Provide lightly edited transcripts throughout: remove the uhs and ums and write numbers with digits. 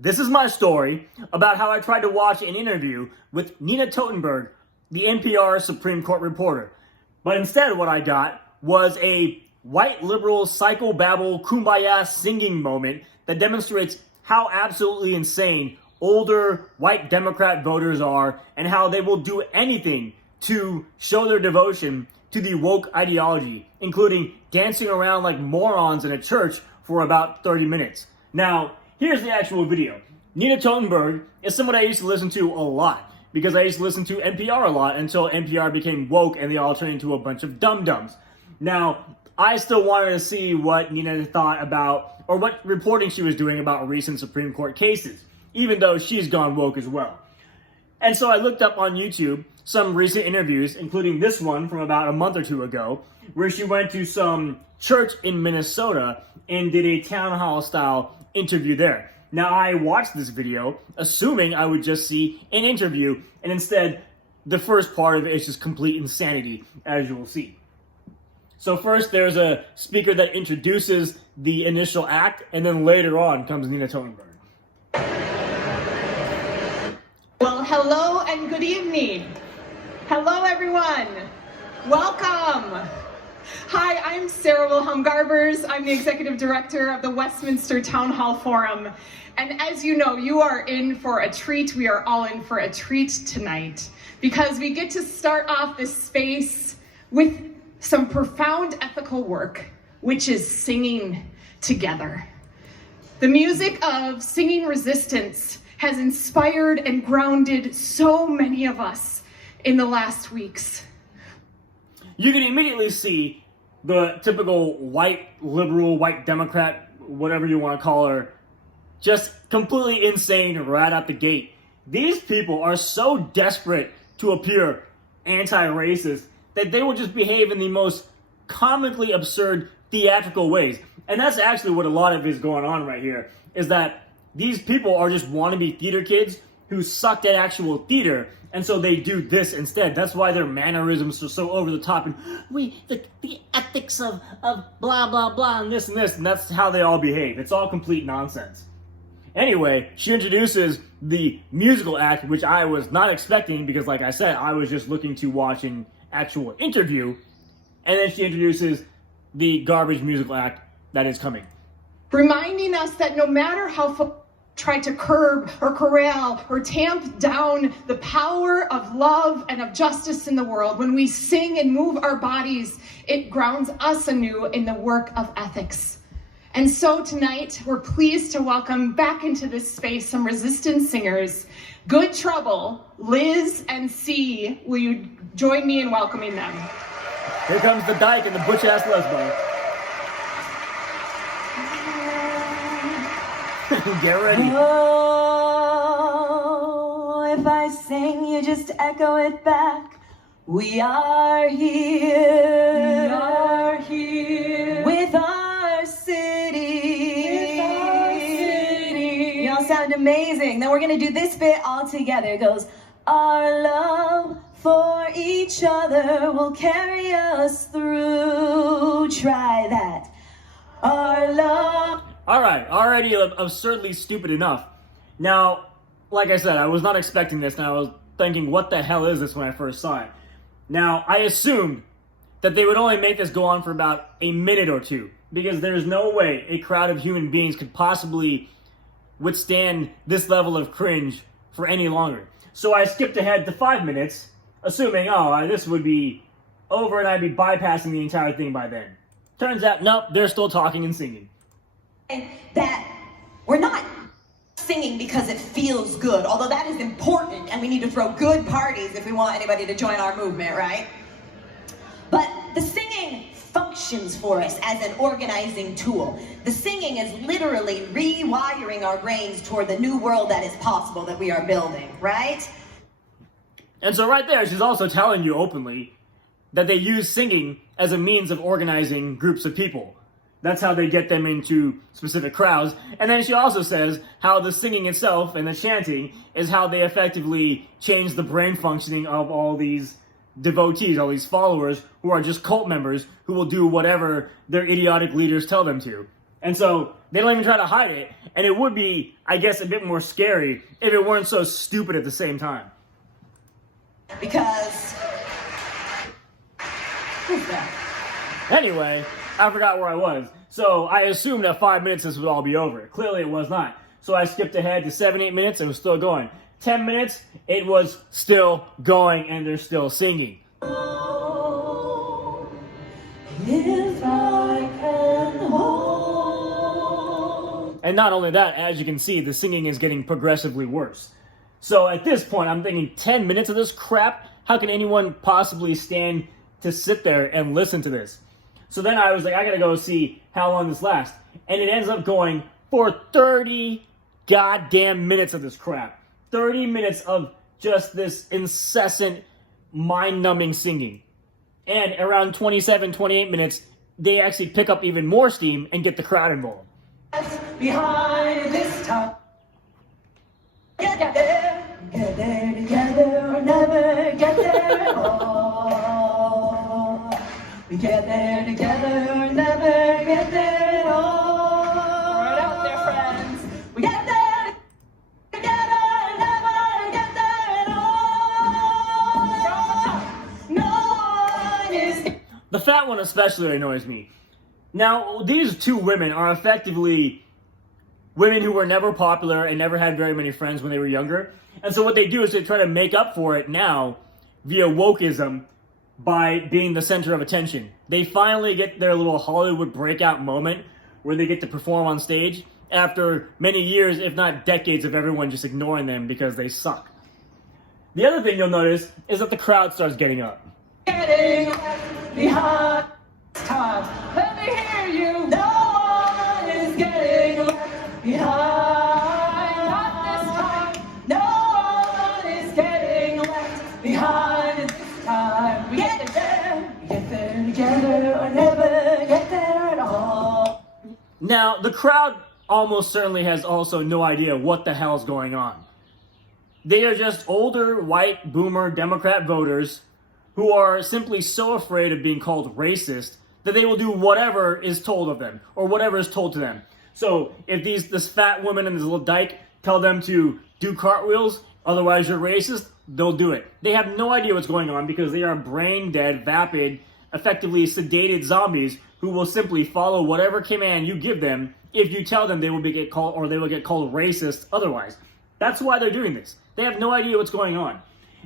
This is my story about how I tried to watch an interview with Nina Totenberg, the NPR Supreme Court reporter. But instead what I got was a white liberal psychobabble kumbaya singing moment that demonstrates how absolutely insane older white Democrat voters are and how they will do anything to show their devotion to the woke ideology, including dancing around like morons in a church for about 30 minutes. Now, here's the actual video. Nina Totenberg is someone I used to listen to a lot because I used to listen to NPR a lot until NPR became woke and they all turned into a bunch of dum-dums. Now, I still wanted to see what Nina thought about, or what reporting she was doing about recent Supreme Court cases, even though she's gone woke as well. And so I looked up on YouTube some recent interviews, including this one from about a month or two ago, where she went to some church in Minnesota and did a town hall style interview there. Now, I watched this video assuming I would just see an interview, and instead, the first part of it is just complete insanity, as you will see. So first, there's a speaker that introduces the initial act, and then later on comes Nina Totenberg. Well, hello and good evening. Hello, everyone. Welcome. Hi, I'm Sarah Wilhelm-Garbers. I'm the Executive Director of the Westminster Town Hall Forum. And as you know, you are in for a treat. We are all in for a treat tonight because we get to start off this space with some profound ethical work, which is singing together. The music of singing resistance has inspired and grounded so many of us in the last weeks. You can immediately see the typical white liberal, white Democrat, whatever you want to call her, just completely insane right out the gate. These people are so desperate to appear anti-racist that they will just behave in the most comically absurd theatrical ways. And that's actually what a lot of is going on right here, is that these people are just wannabe theater kids who sucked at actual theater, and so they do this instead. That's why their mannerisms are so over the top, and the ethics of blah, blah, blah, and this, and that's how they all behave. It's all complete nonsense. Anyway, she introduces the musical act, which I was not expecting because, like I said, I was just looking to watch an actual interview, and then she introduces the garbage musical act that is coming. Reminding us that no matter how try to curb or corral or tamp down the power of love and of justice in the world, when we sing and move our bodies, it grounds us anew in the work of ethics. And so tonight, we're pleased to welcome back into this space some resistance singers. Good Trouble, Liz and C. Will you join me in welcoming them? Here comes the dyke and the butch-ass lesbo. Get ready. Oh, if I sing, you just echo it back. We are here. We are here. With our city. With our city. Y'all sound amazing. Then we're going to do this bit all together. It goes, our love for each other will carry us through. Try that. Our love. All right, already absurdly stupid enough. Now, like I said, I was not expecting this, and I was thinking, what the hell is this when I first saw it? Now, I assumed that they would only make this go on for about a minute or two, because there's no way a crowd of human beings could possibly withstand this level of cringe for any longer. So I skipped ahead to 5 minutes, assuming, this would be over and I'd be bypassing the entire thing by then. Turns out, nope, they're still talking and singing. That we're not singing because it feels good, although that is important, and we need to throw good parties if we want anybody to join our movement, right? But the singing functions for us as an organizing tool. The singing is literally rewiring our brains toward the new world that is possible that we are building, right? And so right there, she's also telling you openly that they use singing as a means of organizing groups of people. That's how they get them into specific crowds. And then she also says how the singing itself and the chanting is how they effectively change the brain functioning of all these devotees, all these followers who are just cult members who will do whatever their idiotic leaders tell them to. And so they don't even try to hide it. And it would be, I guess, a bit more scary if it weren't so stupid at the same time. Because who's that? Anyway, I forgot where I was. So I assumed that 5 minutes this would all be over. Clearly it was not. So I skipped ahead to 7-8 minutes. It was still going. 10 minutes, it was still going, and they're still singing. Oh, if I can hold. And not only that, as you can see, the singing is getting progressively worse. So at this point, I'm thinking 10 minutes of this crap? How can anyone possibly stand to sit there and listen to this? So then I was like, I gotta go see how long this lasts. And it ends up going for 30 goddamn minutes of this crap. 30 minutes of just this incessant, mind-numbing singing. And around 27, 28 minutes, they actually pick up even more steam and get the crowd involved. Behind this time. Get there together or never get there at all. We get there together or never get there at all. Right out there, friends. We get there together or never get there at all. No one is. The fat one especially annoys me. Now, these two women are effectively women who were never popular and never had very many friends when they were younger. And so what they do is they try to make up for it now via wokeism by being the center of attention. They finally get their little Hollywood breakout moment where they get to perform on stage after many years, if not decades, of everyone just ignoring them because they suck. The other thing you'll notice is that the crowd starts getting up. Getting behind time. Let me hear you. No one is getting left behind. Not this time. No one is getting left behind this time. We get there together or never get there at all. Now, the crowd almost certainly has also no idea what the hell's going on. They are just older, white, boomer Democrat voters who are simply so afraid of being called racist that they will do whatever is told of them, or whatever is told to them. So, if this fat woman and this little dyke tell them to do cartwheels, otherwise you're racist, they'll do it. They have no idea what's going on because they are brain-dead, vapid, effectively sedated zombies who will simply follow whatever command you give them if you tell them they will get called racist otherwise. That's why they're doing this. They have no idea what's going on.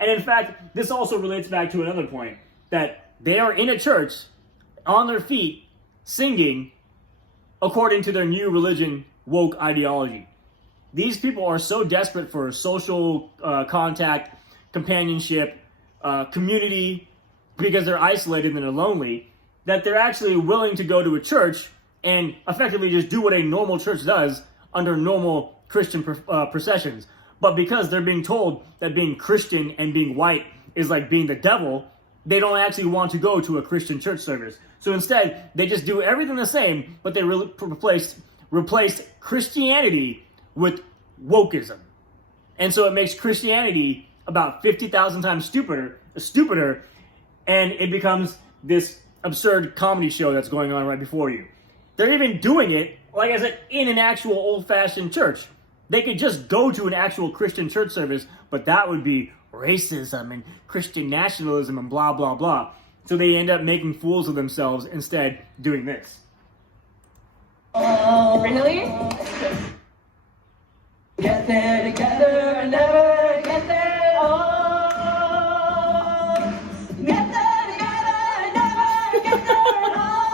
And in fact, this also relates back to another point, that they are in a church, on their feet, singing according to their new religion, woke ideology. These people are so desperate for social contact, companionship, community, because they're isolated and they're lonely, that they're actually willing to go to a church and effectively just do what a normal church does under normal Christian processions. But because they're being told that being Christian and being white is like being the devil, they don't actually want to go to a Christian church service. So instead, they just do everything the same, but they replaced Christianity with wokeism. And so it makes Christianity about 50,000 times stupider, and it becomes this absurd comedy show that's going on right before you. They're even doing it, like I said, in an actual old-fashioned church. They could just go to an actual Christian church service, but that would be racism and Christian nationalism and blah, blah, blah. So they end up making fools of themselves instead doing this. Really? Get there together and never get there at all. Get there together and never get there at all.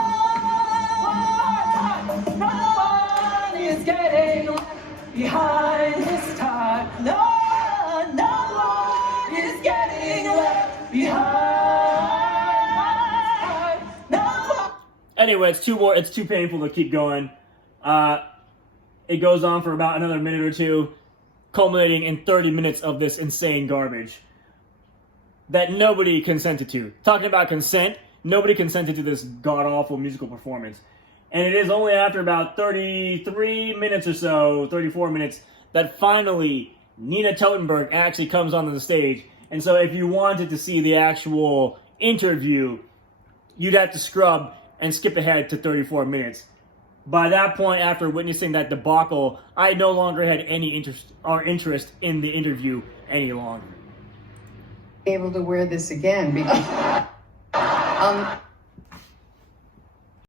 No one is getting left behind this time. No one is getting left behind. No one. Anyway, it's too painful to keep going. It goes on for about another minute or two, culminating in 30 minutes of this insane garbage that nobody consented to. Talking about consent, nobody consented to this god-awful musical performance. And it is only after about 33 minutes or so, 34 minutes, that finally Nina Totenberg actually comes onto the stage. And so if you wanted to see the actual interview, you'd have to scrub and skip ahead to 34 minutes. By that point, after witnessing that debacle, I no longer had any interest in the interview any longer. Able to wear this again because